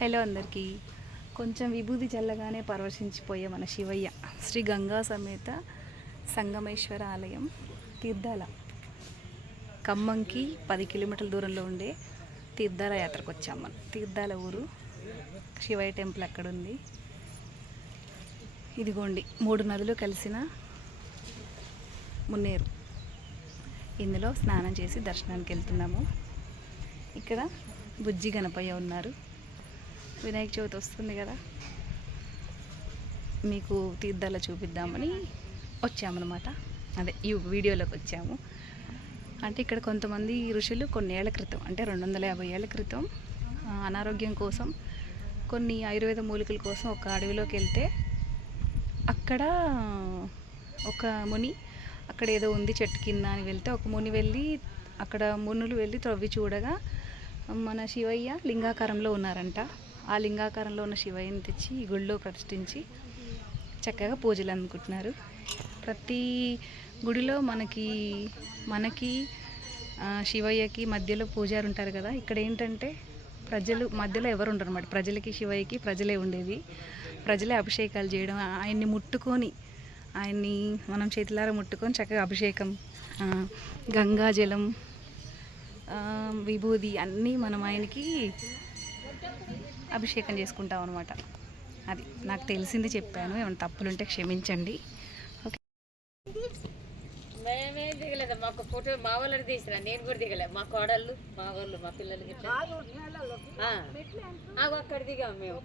Hello అందరికీ. కొంచెం విభూతి చల్లగానే పరవశించిపోయే మన శివయ్య శ్రీ గంగా సమేత సంగమేశ్వర ఆలయం తీర్థాల. ఖమ్మంకి పది కిలోమీటర్ల దూరంలో ఉండే తీర్థాల యాత్రకు వచ్చాం మనం. తీర్థాల ఊరు శివయ్య టెంపుల్ అక్కడ ఉంది ఇదిగోండి మూడు నదులు కలిసిన మున్నేరు. ఇందులో స్నానం చేసి దర్శనానికి వెళ్తున్నాము. ఇక్కడ బుజ్జి గణపయ్య ఉన్నారు. వినాయక చవితి వస్తుంది కదా. మీకు తీర్థాల చూపిద్దామని వచ్చామన్నమాట. అదే ఈ వీడియోలోకి వచ్చాము. అంటే ఇక్కడ కొంతమంది ఋషులు కొన్ని ఏళ్ళ క్రితం అంటే రెండు వందల యాభై ఏళ్ళ క్రితం అనారోగ్యం కోసం కొన్ని ఆయుర్వేద మూలికల కోసం ఒక అడవిలోకి వెళ్తే అక్కడ ఒక ముని అక్కడ ఏదో ఉంది చెట్టు కింద అని వెళ్తే ఒక ముని వెళ్ళి అక్కడ మునులు వెళ్ళి త్రవ్వి చూడగా మన శివయ్య లింగాకారంలో ఉన్నారంట. ఆ లింగాకారంలో ఉన్న శివయ్యని తెచ్చి ఈ గుడిలో ప్రతిష్ఠించి చక్కగా పూజలు అందుకుంటున్నారు. ప్రతి గుడిలో మనకి మనకి శివయ్యకి మధ్యలో పూజారు ఉంటారు కదా ఇక్కడ ఏంటంటే ప్రజలు మధ్యలో ఎవరు ఉండరు అన్నమాట. ప్రజలకి శివయ్యకి ప్రజలే ఉండేది ప్రజలే అభిషేకాలు చేయడం ఆయన్ని ముట్టుకొని ఆయన్ని మనం చేతులారా ముట్టుకొని చక్కగా అభిషేకం గంగాజలం విభూది అన్నీ మనం ఆయనకి అభిషేకం చేసుకుంటాం అనమాట అది నాకు తెలిసింది చెప్పాను. ఏమైనా తప్పులుంటే క్షమించండి. ఓకే. మేమేం దిగలేదు. మాకు ఫోటో మా వాళ్ళని తీసిన నేను కూడా దిగలే. మా కోడళ్ళు మా వాళ్ళు మా పిల్లలు అక్కడ దిగాం మేము.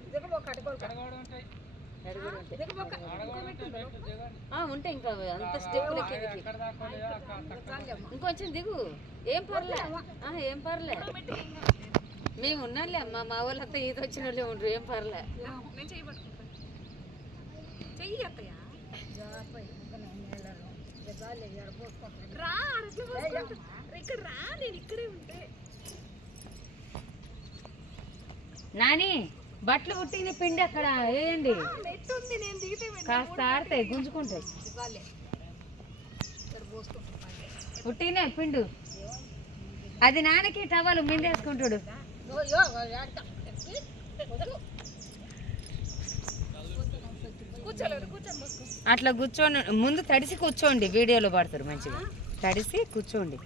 ఉంటాయి. ఇంకా అంత స్టెప్పుల కిందకి. ఇంకొంచెం దిగు. ఏం పర్లే. ఏం పర్లే. మేము ఉన్నాలే అమ్మా మా వాళ్ళంతా ఈత వచ్చిన వాళ్ళే ఉండరు ఏం పర్లే. నాని బట్టలు పుట్టింది పిండి అక్కడ వేయండి కాస్త ఆడతాయి గుంజుకుంటాయి. పుట్టినే పిండు. అది నాన్నకి టవలు మిందేసుకుంటాడు. అట్లా కూర్చోండి. ముందు తడిసి కూర్చోండి. వీడియోలో పడతారు మంచిగా. తడిసి కూర్చోండి.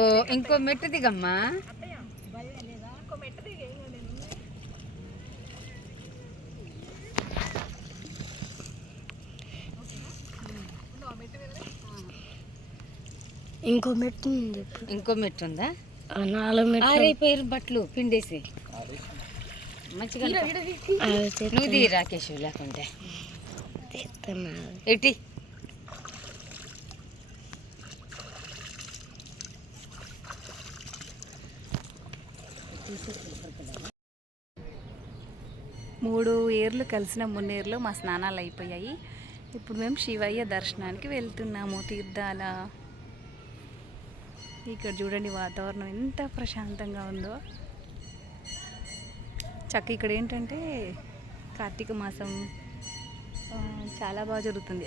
ఓ ఇంకో మెట్టు దిగమ్మా. ఇంకో మెట్టు ఉంది ఇంకో మెట్టు ఉందా? ఆ నాలుగు మెట్లు. ఆరైపోయారు బట్టలు పిండేసి. మంచిగా నువ్వు రాకేష్ లేకుంటే. ఎట్టి. మూడు ఏర్లు కలిసిన మున్నేరులో మా స్నానాలు అయిపోయాయి. ఇప్పుడు మేము శివయ్య దర్శనానికి వెళ్తున్నాము తీర్థాల. ఇక్కడ చూడండి వాతావరణం ఎంత ప్రశాంతంగా ఉందో. చక్క ఇక్కడ ఏంటంటే కార్తీక మాసం చాలా బాగా జరుగుతుంది.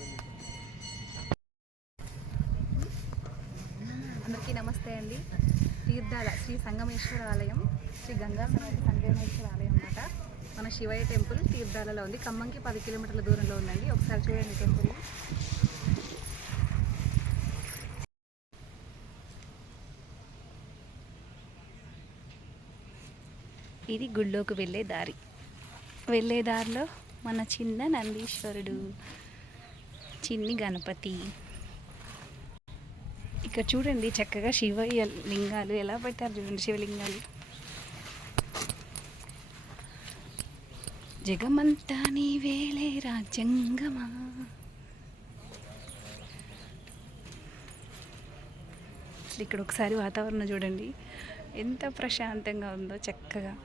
అందరికీ నమస్తే అండి. తీర్థాల శ్రీ సంగమేశ్వర ఆలయం శ్రీ గంగా సంగమేశ్వర ఆలయం అన్నమాట. మన శివయ్య టెంపుల్ తీర్థాలలో ఉంది. ఖమ్మంకి పది కిలోమీటర్ల దూరంలో ఉందండి. ఒకసారి చూడండి టెంపుల్ ఇది గుళ్ళోకి వెళ్ళే దారి. వెళ్ళే దారిలో మన చిన్న నందీశ్వరుడు చిన్ని గణపతి. ఇక్కడ చూడండి చక్కగా శివయ్య లింగాలు ఎలా పెట్టారు చూడండి శివలింగాలు జగమంతా నీవేలే రాజ్యంగమా? అసలు ఇక్కడ ఒకసారి వాతావరణం చూడండి. ఎంత ప్రశాంతంగా ఉందో చక్కగా.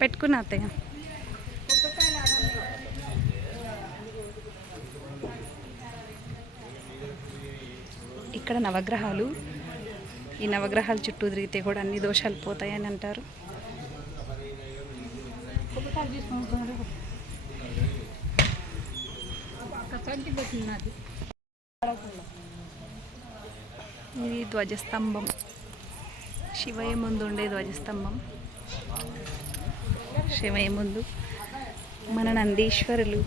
పెట్టుకున్నా అత్తయ్య. ఇక్కడ నవగ్రహాలు ఈ నవగ్రహాల చుట్టూ తిరిగితే కూడా అన్ని దోషాలు పోతాయని అంటారు. ఇది ధ్వజస్తంభం. శివయ్య ముందు ఉండే ధ్వజస్తంభం. శివయ్య ముందు మన నందీశ్వరులు.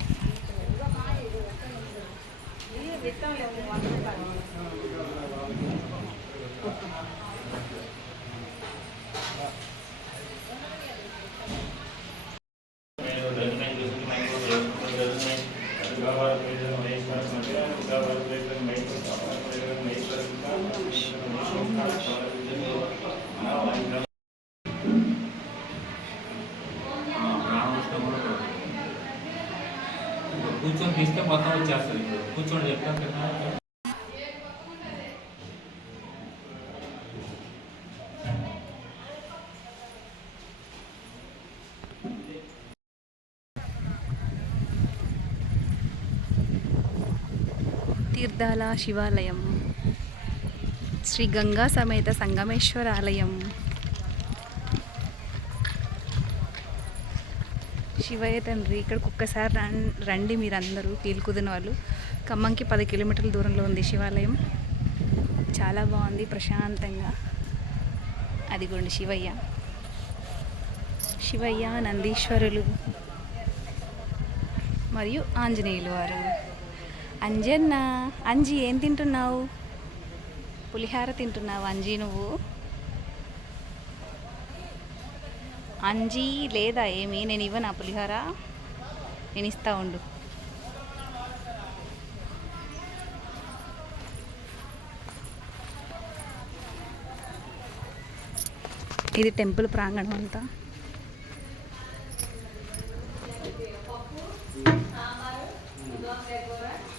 కూర్చొని తీస్తే మొత్తం వచ్చేస్తుంది. కూర్చొని చెప్తాను కదా. తీర్థాల శివాలయం. శ్రీ గంగా సమేత సంగమేశ్వర ఆలయం శివయ్య తండ్రి ఇక్కడికి ఒక్కసారి రండి మీరందరూ పీలుకుదిన వాళ్ళు. ఖమ్మంకి పది కిలోమీటర్ల దూరంలో ఉంది శివాలయం. చాలా బాగుంది ప్రశాంతంగా. అదిగోండి శివయ్య. శివయ్య నందీశ్వరులు మరియు ఆంజనేయులు వారు. అంజన్న అంజి ఏం తింటున్నావు? పులిహార తింటున్నావు అంజీ నువ్వు? అంజీ లేదా ఏమి? నేను ఇవ్వనా పులిహార? నేను ఇస్తా ఉండు. ఇది టెంపుల్ ప్రాంగణం అంతా.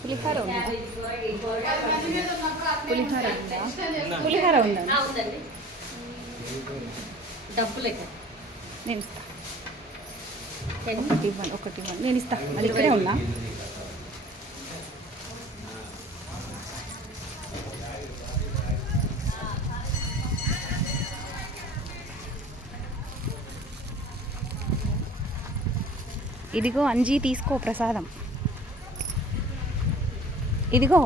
పులిహార ఉందా? పులిహార ఉందా? పులిహార ఉందా ఉందండి. డబ్బు లెక్క నేను ఇస్తా. ఒకటి ఇవ్వండి ఒకటి ఇవ్వండి. నేను ఇస్తా. మళ్ళీ ఇక్కడే ఉన్నా. ఇదిగో అంజీ తీసుకో ప్రసాదం. ఇదిగో.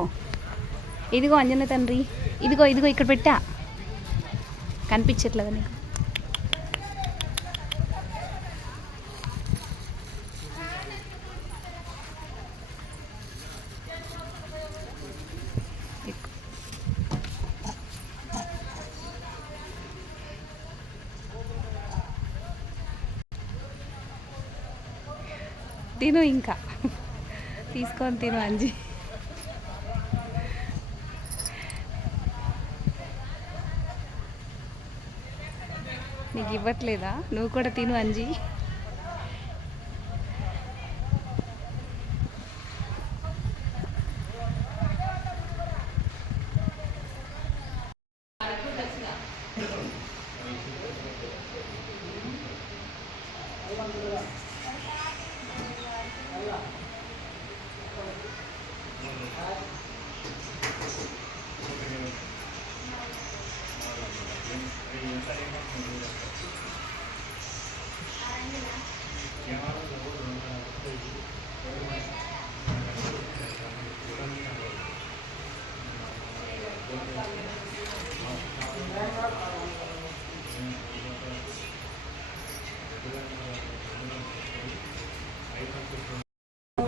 ఇదిగో అంజన తండ్రి. ఇదిగో ఇదిగో ఇక్కడ పెట్టా. కనిపించట్లేదు నీకు? తిను ఇంకా. తీసుకొని తిను అంజి. నీకు ఇవ్వట్లేదా? నువ్వు కూడా తిను అంజి. Yeah.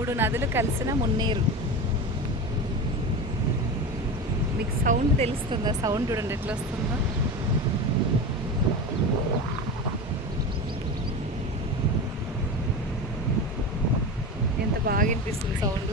మూడు నదులు కలిసిన మున్నేరు. మీకు సౌండ్ తెలుస్తుందా? సౌండ్ చూడండి ఎట్లా వస్తుందో ఎంత బాగా వినిపిస్తుంది సౌండ్.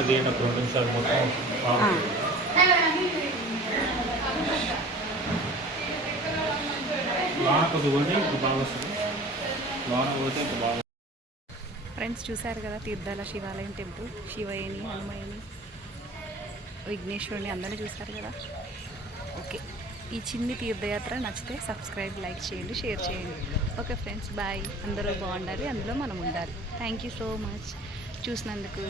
మొత్తం స్నానం తీయండి ఒక రెండు నిమిషాలు మొత్తం బాగుంటుంది. లోన కొద్దిగా పోతే ఇంకా బాగా వస్తుంది. లోన పోతే ఇంకా బాగా ఫ్రెండ్స్ చూశారు కదా తీర్థాల శివాలయం టెంపుల్ శివయ్యని హనుమయ్యని విఘ్నేశ్వరుని అందరినీ చూశారు కదా. ఓకే. ఈ చిన్ని తీర్థయాత్ర నచ్చితే సబ్స్క్రైబ్ లైక్ చేయండి షేర్ చేయండి. ఓకే ఫ్రెండ్స్ బాయ్ అందరూ బాగుండాలి అందులో మనం ఉండాలి. థ్యాంక్ యూ సో మచ్ చూసినందుకు